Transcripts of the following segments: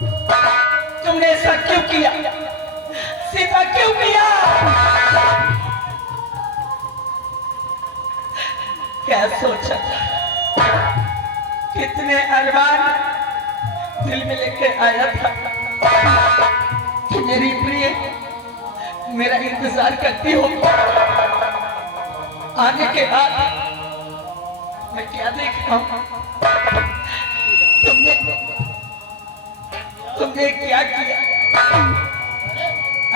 तुमने ऐसा क्यों किया? सीता क्यों किया? क्या सोचा था? कितने अरमान दिल में लेके आया था कि मेरी प्रिय मेरा इंतजार करती हो। आने के बाद मैं क्या देख रहा हूं? तुमने क्या किया?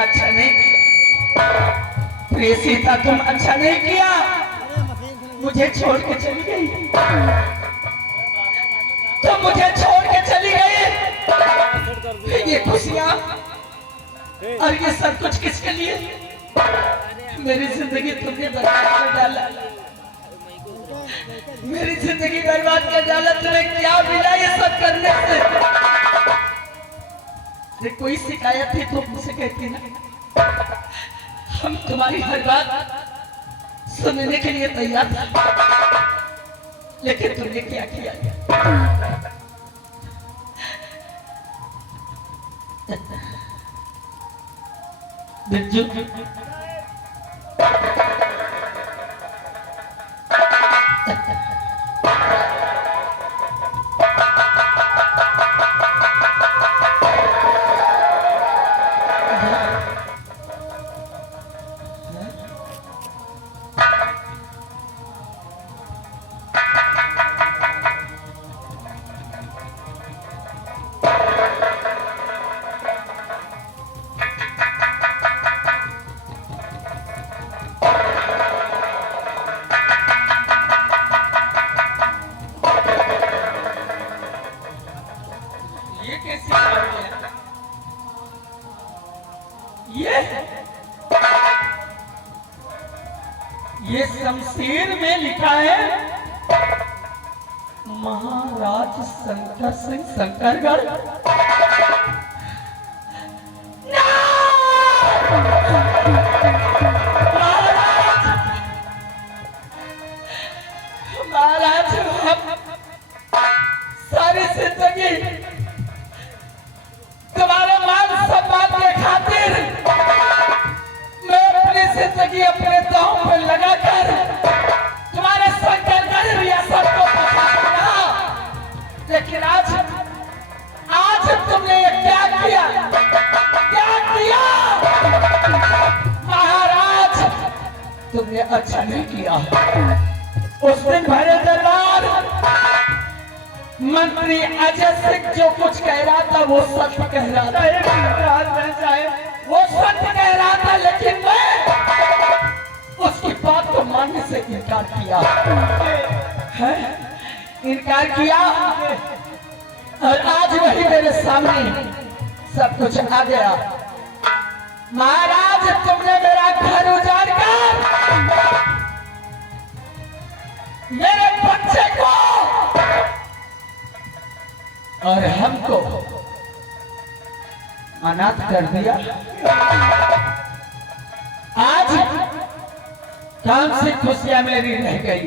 अच्छा नहीं किया प्रिय सीता, तुम अच्छा नहीं किया। मुझे छोड़ के चली गई। तुम मुझे छोड़ के चली गई। ये खुशियां और ये सब कुछ किसके लिए? मेरी जिंदगी तुमने बर्बाद कर डाला। मेरी जिंदगी बर्बाद कर डाला। तुम्हें क्या मिला ये सब करने से? अरे कोई शिकायत थी तो मुझसे कहती ना। हम तुम्हारी हर बात सुनने के लिए तैयार था, लेकिन तुमने क्या किया? बिरजू, ये शमशीर में लिखा है महाराज शंकर सिंह शंकरगढ़। महाराज हम सारी जिंदगी तुम्हारे मान सम्मान के खातिर मैं अपनी जिंदगी अपने दांव पर लगाकर तुम्हारे शंकरगढ़ रियासत को बचाया। लेकिन आज तुमने ये क्या किया? क्या किया? महाराज तुमने अच्छा नहीं किया। उस दिन भरे दरबार मंत्री अजय सिंह जो कुछ कह रहा था वो सत्य कह रहा था। वो सत्य कह रहा था, लेकिन मैं उसकी बात को मानने से इनकार किया है। इनकार किया और आज वही मेरे सामने सब कुछ आ गया। महाराज तुमने मेरा घर उजाड़ कर मेरे बच्चे को और हमको अनाथ कर दिया। आज कौन सी खुशियां मेरी रह गई?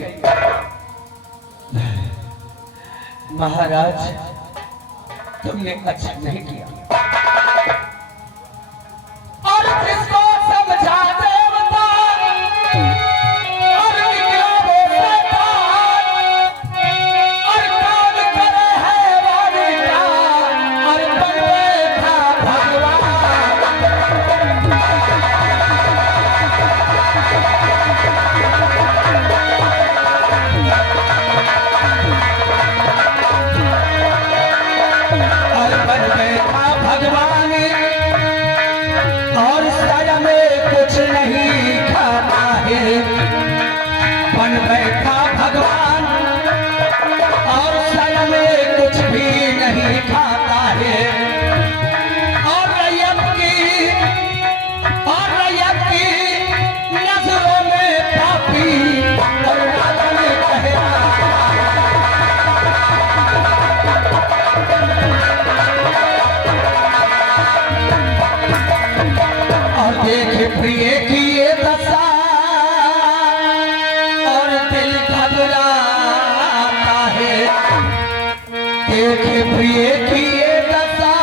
महाराज तुमने अच्छा नहीं किया। और किसको समझा देवता और निकला वो शैतान और काम करे है वारिया और बन बैठा भगवान। और बन बैठा भगवान और साया में कुछ नहीं खाता है। बन बैठा भगवान और साया में कुछ भी नहीं खाता है। और रैयत की नजरों में पापी और राजा ने कहा और देख प्रिय की ये दशा और दिल घबराता है। देख प्रिय की ये दशा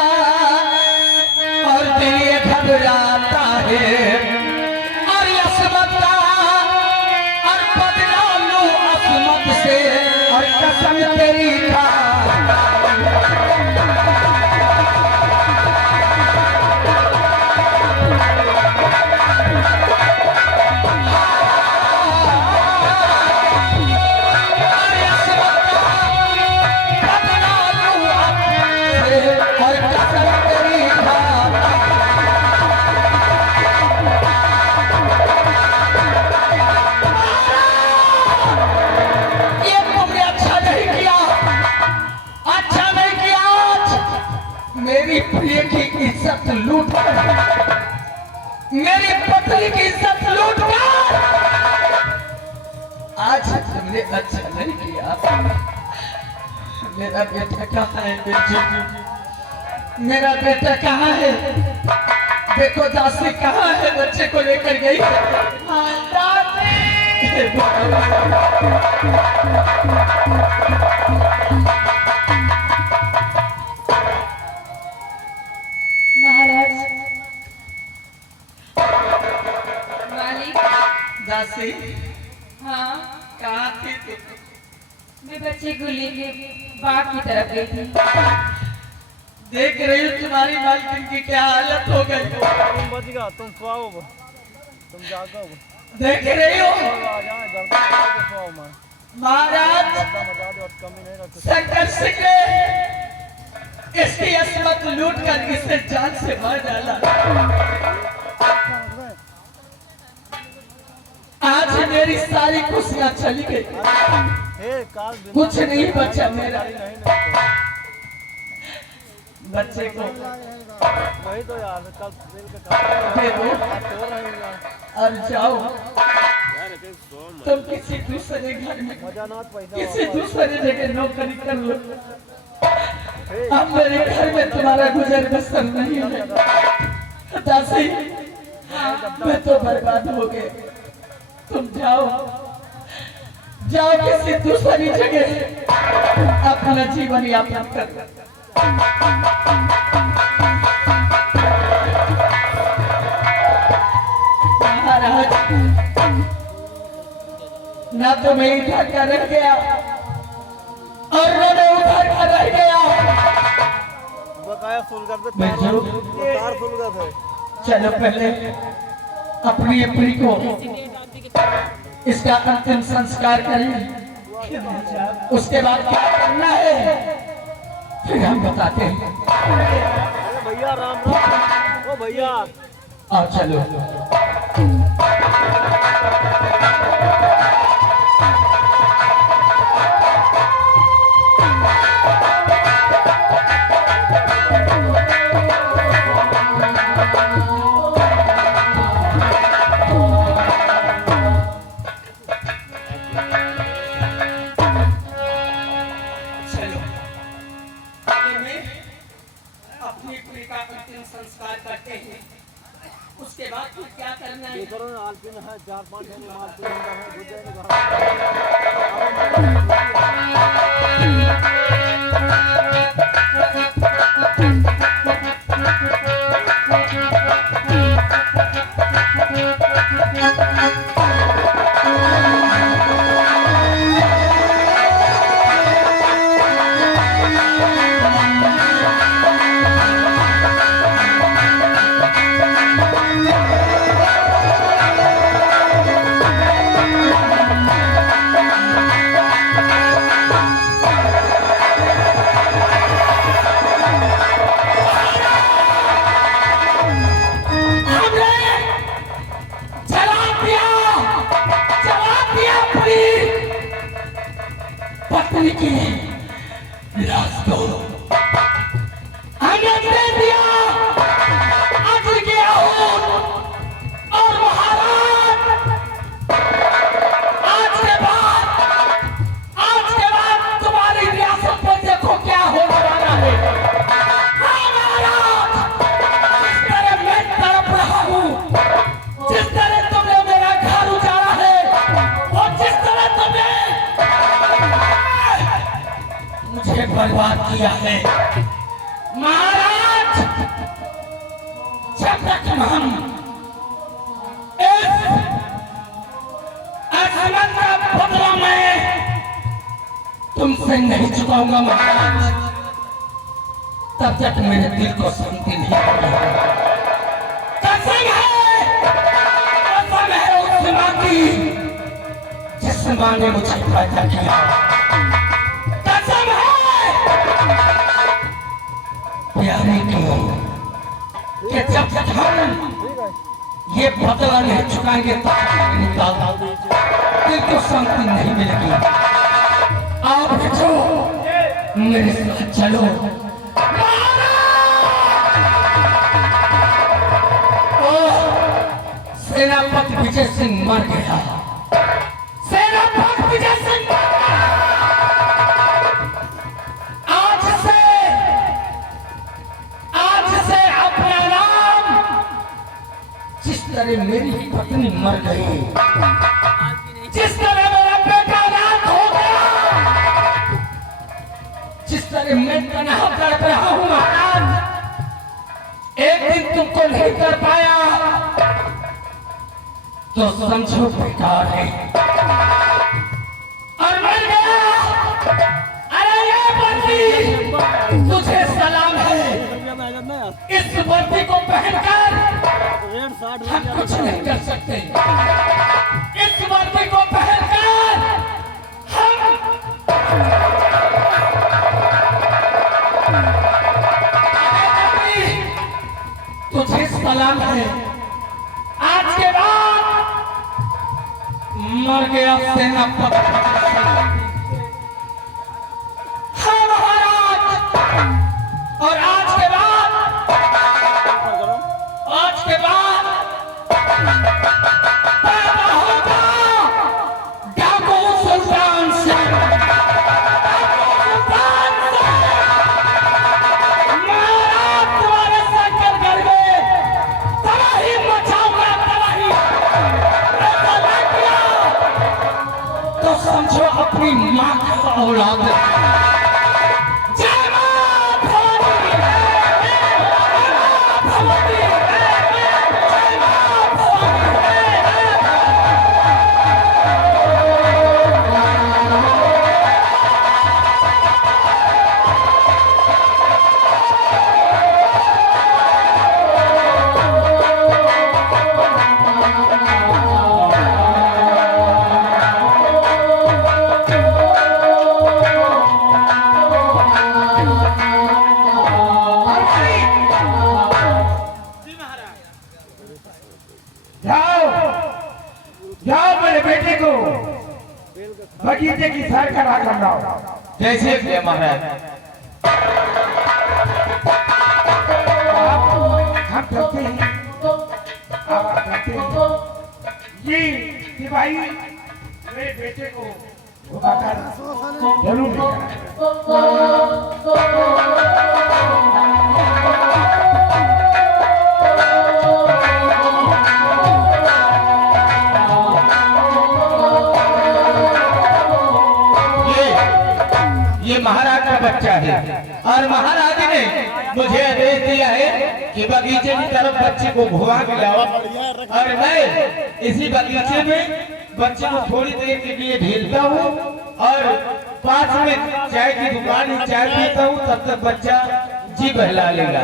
मेरी प्रिय की इज्जत लूट कर, मेरी पत्नी की इज्जत लूट कर आज तुमने अच्छा नहीं किया। मेरा बेटा कहाँ है बेटी? मेरा बेटा कहाँ है? देखो दासी कहाँ है? बच्चे को लेकर गई है। हाँ दासी। महाराज, मालिक। दासी हाँ, कहाँ थी तुम? मैं बच्चे को लेके बाग की तरफ गई थी। देख रही हूँ तुम्हारी मालकिन की क्या हालत हो गई। तुम बच गया, तुम सुआओ, तुम जागो। देख रही हो महाराज शंकर सिंह ने इसकी असमत लूट कर इसे जान से मार डाला। आज मेरी सारी खुशियां चली गई, कुछ नहीं बचा मेरा। बच्चे को वही तो यार कल दे दो और जाओ तुम किसी दूसरे घर में किसी दूसरे जगह नौकरी कर लो। अब मेरे घर में तुम्हारा गुजर बसर नहीं है। दासी मैं तो बर्बाद हो गए। तुम जाओ जाओ किसी दूसरी जगह अपना जीवन यापन कर। महाराज ना तो मैं इधर का रह गया और ना मैं उधर का रह गया। बकाया सुन कर दे, मैं जो तार सुन कर दे। चलो पहले अपनी अपनी को इसका अंतिम संस्कार करें, उसके बाद क्या करना है फिर हम बताते हैं। भैया राम राम। ओ भैया आओ चलो। संस्कार करते हैं, उसके बाद फिर क्या करना है? करो ना, आलपिन है 4-5 मालपिन है, गुजर पत्नी की लाश को हमें दे दिया। आज गया हूँ और महाराज आज के बाद तुम्हारी रियासत में देखो क्या होने वाला है। हाँ महाराज, जिस तरह मैं तड़प रहा हूँ, जिस तरह तुमने मेरा घर उजाड़ा है और जिस तरह तुमने मुझे बर्बाद किया है, महाराज जब तक हम इस असमत का बदला मैं तुमसे नहीं चुकाऊंगा महाराज, तब तक मेरे दिल को शांति नहीं मिलेगी। कसम है उस मां की जिस मां ने मुझे पैदा किया। कसम है प्यारे की कि जब तक हम ये बदला नहीं चुकाएंगे तब दिल को शांति नहीं मिलेगी। आप बच्चों मेरे साथ चलो। महाराज विजय सिंह मर गया, सेनापति विजय सिंह मर गया। आज से अपना नाम, जिस तरह मेरी पत्नी मर गई, जिस तरह मेरा बेटा रात हो गया, जिस तरह मैं तनहा तड़प रहा हूं महाराज, एक दिन तुमको नहीं कर पाया तो समझो बेकार है और मर गया। अरे ये वर्दी तुझे सलाम है, इस वर्दी को पहनकर हम कुछ नहीं कर सकते, इस वर्दी को पहनकर हम तुझे सलाम है। आज के बाद मर गया सेनापति, हाँ महाराज। और आज के बाद पैदा होगा डाकू सुल्तान सिंह, समझो अपनी मां का औलाद। जय मां भवानी, भवानी, जय मां भवानी। जाओ मेरे बेटे को बगीचे की सैर करा कर लाओ। जैसे महाराज। हम चलते हैं, आप चलते हैं जी सिपाही, मेरे बेटे को उठाकर जरूर लेकर ये महाराज का बच्चा है और महाराज ने मुझे आदेश दिया है कि बगीचे की तरफ बच्चे को घुमा के लाओ और मैं इसी बगीचे में बच्चे को थोड़ी देर के लिए भेजता हूँ और पास में चाय की दुकान में चाय पीता हूँ, तब तक बच्चा जी बहला लेगा।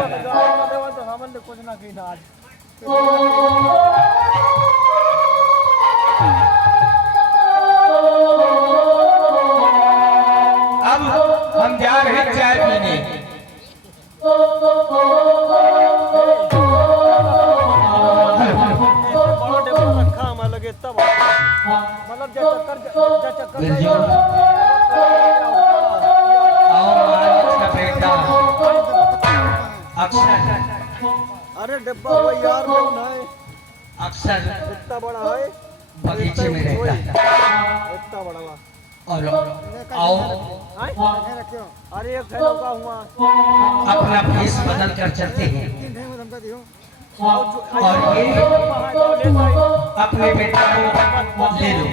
अब हम जा रहे हैं चाय पीने। अरे डिब्बा वो यार अक्सर इतना बड़ा है, बगीचे में रहता है इतना बड़ा और आओ अरे एक का हुआ अपना भेष बदल कर चलते हैं और ये अपने बेटा को ले लो।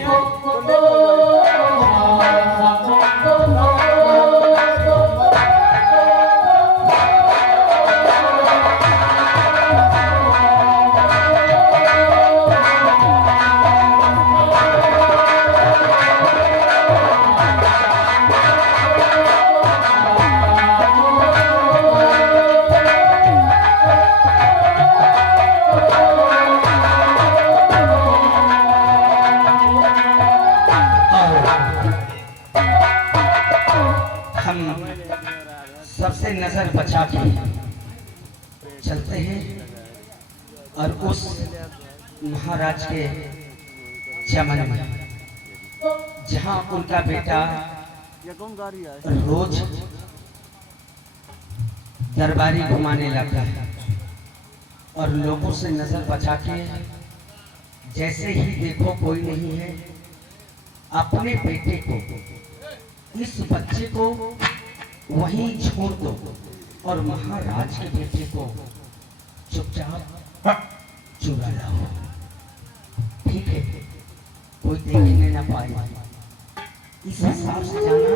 सबसे नजर बचा के चलते हैं और उस महाराज के चमन में जहां उनका बेटा रोज दरबारी घुमाने लगता है और लोगों से नजर बचा के जैसे ही देखो कोई नहीं है, अपने बेटे को, इस बच्चे को वहीं छोड़ दो और महाराज के बेटे को चुपचाप चुरा लाओ। ठीक है, कोई देखने ना पाए, इस हिसाब से जाना।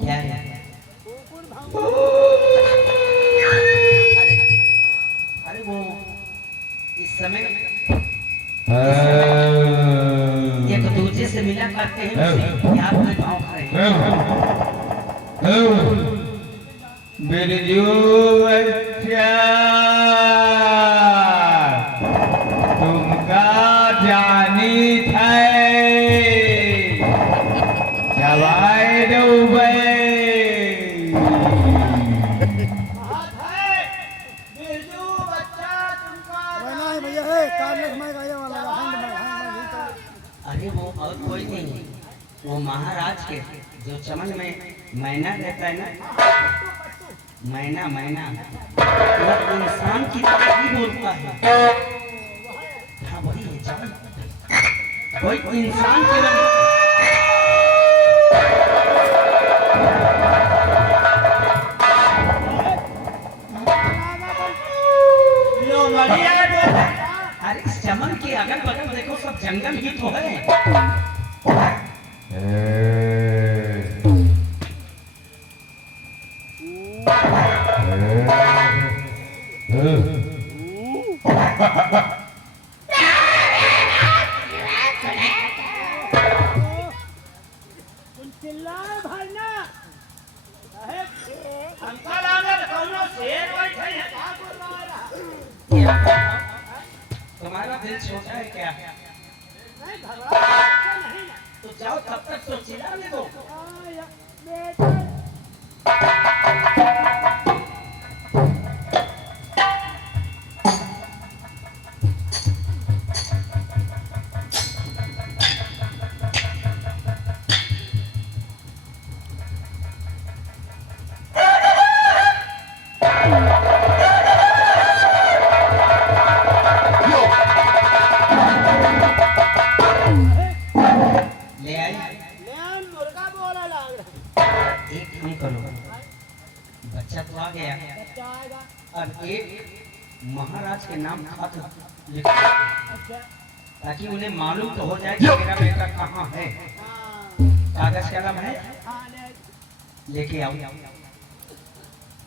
क्या है? अरे वो इस समय एक दूसरे से मिला करते हैं, यहाँ कोई भाव खड़े बिरजू बच्चा तुमका जानी थे जवाई डूबे बना है भैया है कार्डलेस माइक आया वाला हैंड अरे वो और कोई नहीं, वो महाराज के जो चमन में मैना रहता है ना, मैना मैना वो इंसान की तरह ही बोलता है। हाँ वही है चमन, कोई इंसान की तरह। अरे इस चमन के अगल बगल देखो सब जंगल ही तो है। चिल्लाए भाई ना तुम्हारा दिल छोटा है क्या? तो जाओ तब तक तो चिल्लाने दो। एक काम करो, बच्चा तो आ गया, अब एक महाराज के नाम खत लिखो ताकि उन्हें मालूम तो हो जाए कि मेरा बेटा कहाँ है। कागज कलम है? लेके आओ,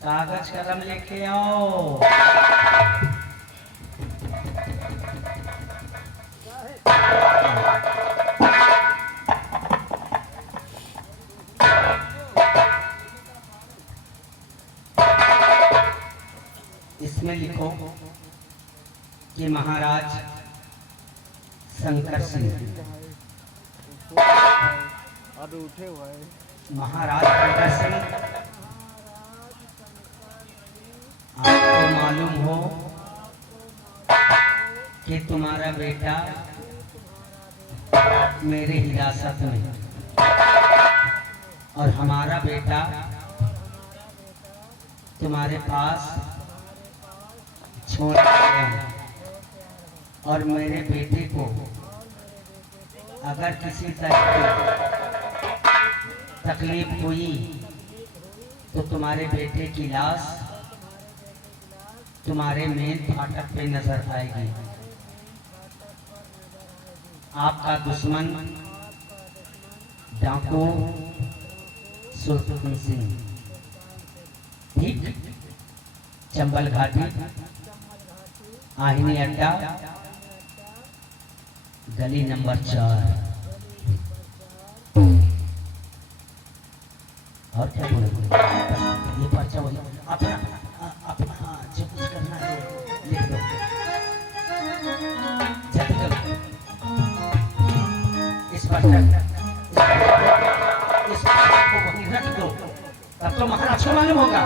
कागज कलम लेके आओ। इसमें लिखो कि महाराज शंकर सिंह, अब उठे हुए महाराज शंकर सिंह, आपको मालूम हो कि तुम्हारा बेटा मेरे हिरासत में और हमारा बेटा तुम्हारे पास छोड़ गया है। और मेरे बेटे को अगर किसी तरह की तकलीफ हुई तो तुम्हारे बेटे की लाश तुम्हारे मेन फाटक पे नजर आएगी। आपका दुश्मन डाकू सुल्तान सिंह, ठीक, चंबल घाटी, आहिनी अड्डा, गली नंबर 4। और क्या बोलोगे? ये पर्चा वही अपना अपना जो कुछ करना है लिख दो, जल्दी करो। इस पर्चा को वहीं रख दो, तब तो महाराज को मालूम होगा।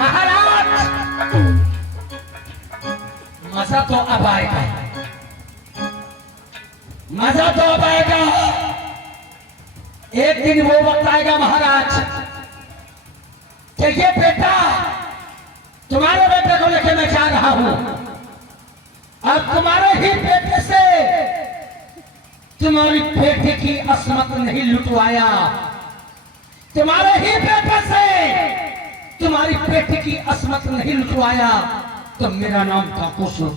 महाराज तो अब आएगा, मजा तो अब आएगा। एक दिन वो वक्त आएगा महाराज कि ये बेटा, तुम्हारे बेटे को लेकर मैं जा रहा हूं, अब तुम्हारे ही बेटे से तुम्हारी बेटे की असमत नहीं लुटवाया, तुम्हारे ही बेटे से तुम्हारी बेटी की असमत नहीं लुटवाया, तो मेरा नाम था कुशल।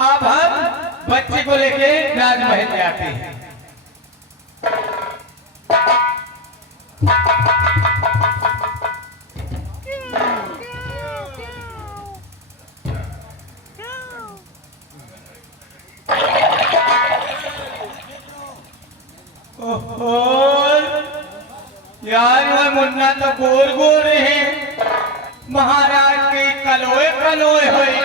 अब हम बच्चे को लेके राजमहल जाते हैं। यार वह मुन्ना तो गोर गोर है, महाराज के कलोए कलोए हुए।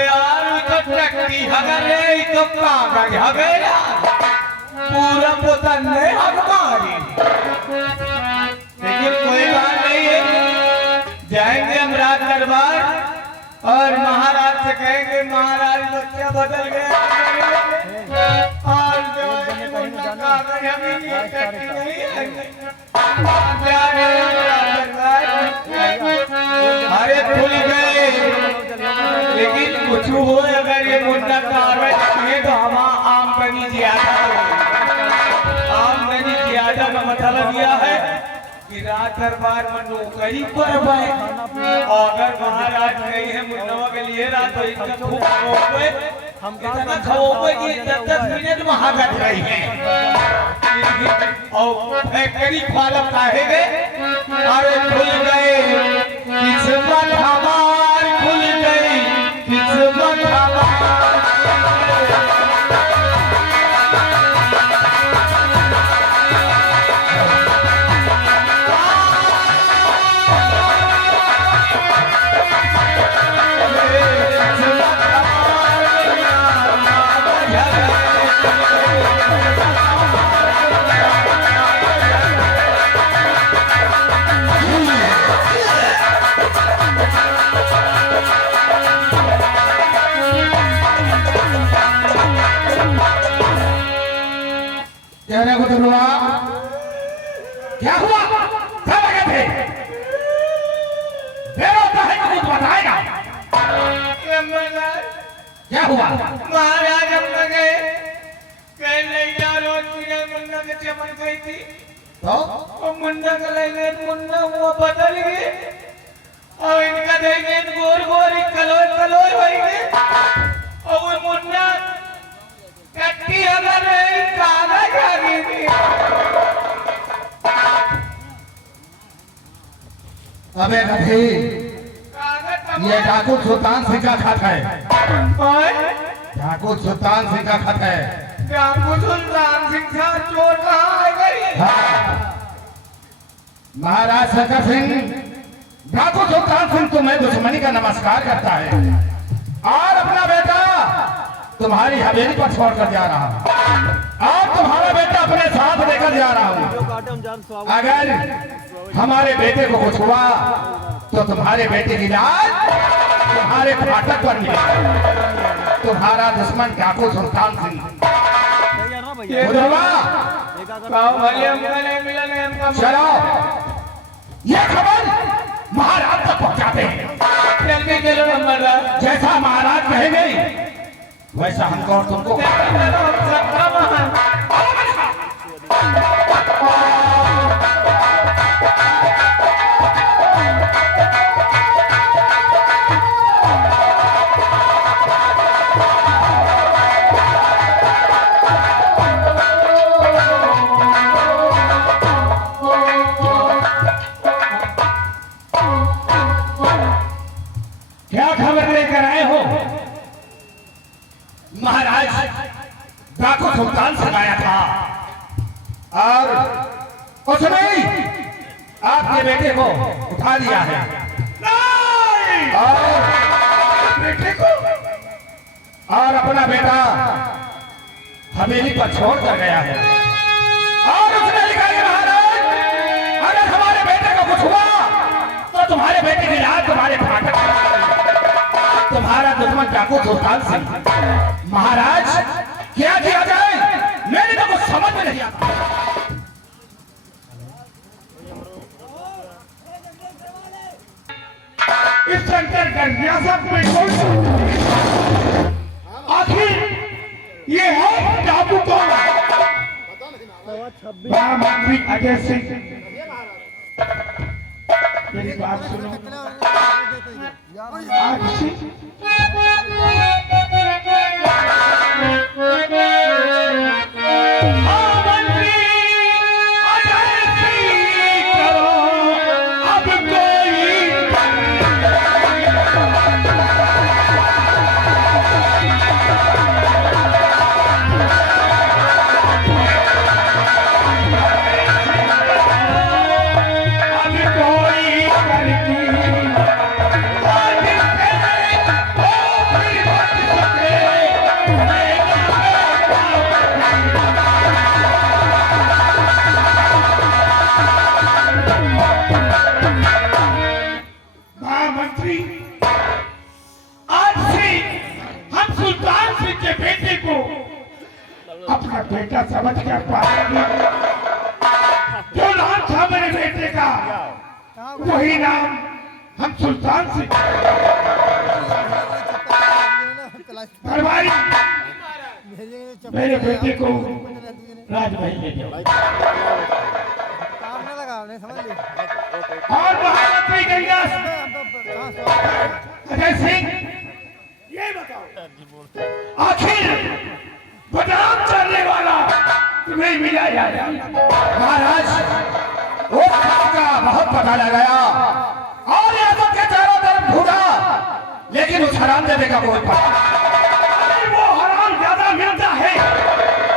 यार तो टट्टी हगरे तो कागज हगेरा, पूरा पोता नहीं हगमारी। लेकिन कोई बात नहीं है, जाएंगे हम राज दरबार और महाराज से कहेंगे महाराज बच्चा बदल गया और जो कागज हमें नहीं टट्टी नहीं है। अरे खुल गए, लेकिन कुछ हो अगर ये मुद्दा कागज है तो हम आमदनी ज्यादा आमदनी ज्यादा का मतलब यह है कि राज दरबार में नौकरी पर अगर महाराज नहीं है मुन्नवा के लिए रात तो इतना खूब खोए हम इतना खोए कि 10 मिनट में हागत रही है और फैक्ट्री फालम काहेगे। अरे खुल गए किस्मत हमार, खुल गई किस्मत हमार। कहने को तो हुआ, क्या हुआ? क्या लगे थे? फिर होता है कुछ बताएगा। क्या हुआ? महाराज हम गए कहीं नहीं जा रोज पूरे मुन्ना के चमन गई थी तो मुन्ना का लेंगे मुन्ना हुआ बदल गए और इनका देंगे गोर गोर कलोय कलोय होंगे और वो मुन्ना टट्टी अगर नहीं कागज आ गई थी। अबे गधी, ये डाकू सुल्तान सिंह का खत है। डाकू सुल्तान सिंह का खत है। डाकू सुल्तान सिंह का चोर कहाँ है गई? महाराज शंकर सिंह, डाकू सुल्तान सिंह तुम्हें दुश्मनी का नमस्कार करता है और अपना बेटा तुम्हारी हवेली पर छोड़ कर जा रहा हूँ और तुम्हारा बेटा अपने साथ लेकर जा रहा हूँ। अगर हमारे बेटे को कुछ हुआ तो तुम्हारे बेटे की लाश तुम्हारे फाटक पर मिलेगी। तुम्हारा दुश्मन डाकू सुल्तान सिंह चलो ये खबर महाराज तक पहुंचाते हैं। जल्दी चलो महाराज। जैसा महाराज कहेंगे वैसा हमको और तुमको और उसने आपके बेटे को उठा लिया है और बेटे को और अपना बेटा हवेली पर छोड़ कर गया है और उसने लिखा है महाराज, अगर हमारे बेटे को कुछ हुआ तो तुम्हारे बेटे की याद तुम्हारे फाटक पर। तुम्हारा दुश्मन डाकू सुल्तान सिंह। महाराज क्या किया जाए, मेरे को कुछ समझ में नहीं आता। इस शंकर का रियासत में कौन सा आखिर ये है डाकू कौन? महामंत्री अजय सिंह, मेरी बात सुनो। आज से महामंत्री अजय सिंह करो अब कोई महामंत्री, आज से हम सुल्तान सिंह के बेटे को अपना बेटा समझ कर पाएंगे। जो नाम था मेरे बेटे का वही नाम हम सुल्तान सिंह। दरबारी मेरे बेटे को राजमहल ले जाओ। और महामंत्री गंगा अजय सिंह, ये बताओ आखिर बदनाम चलने वाला तुम्हें मिला या नहीं? महाराज वो का बहुत पता लगाया और ये सब के चारों तरफ ढूंढा, लेकिन उस हरामजादे का कोई पता अगर वो हराम ज्यादा मिलता है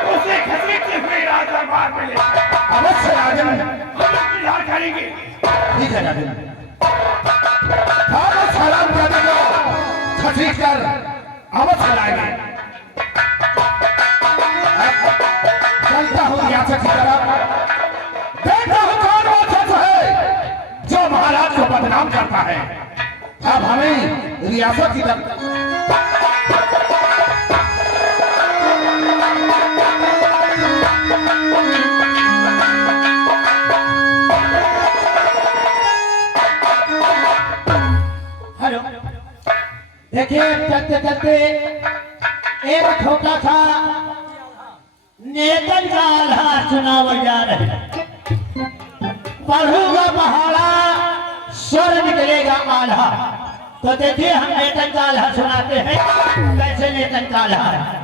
तो उसे घसीटते हुए राज दरबार में ले अवश्य राजन। हम इंतजार करेंगे। ठीक है राजन, हम उस हरामजादे को घसीट कर अवश्य लाएंगे। चलता हूँ रियासत की तरफ, देखता हूँ कौन वो शख्स है जो महाराज को बदनाम करता है। अब हमें रियासत की तरफ हेलो, देखिए चलते चलते एक छोटा सा नेतन का आल्हा चुनाव जा रहे हैं। पढ़ूंगा पहाड़ा स्वर निकलेगा आल्हा। तो देखिए हम नेतन का आल्हा सुनाते हैं, कैसे नेतन का आल्हा है।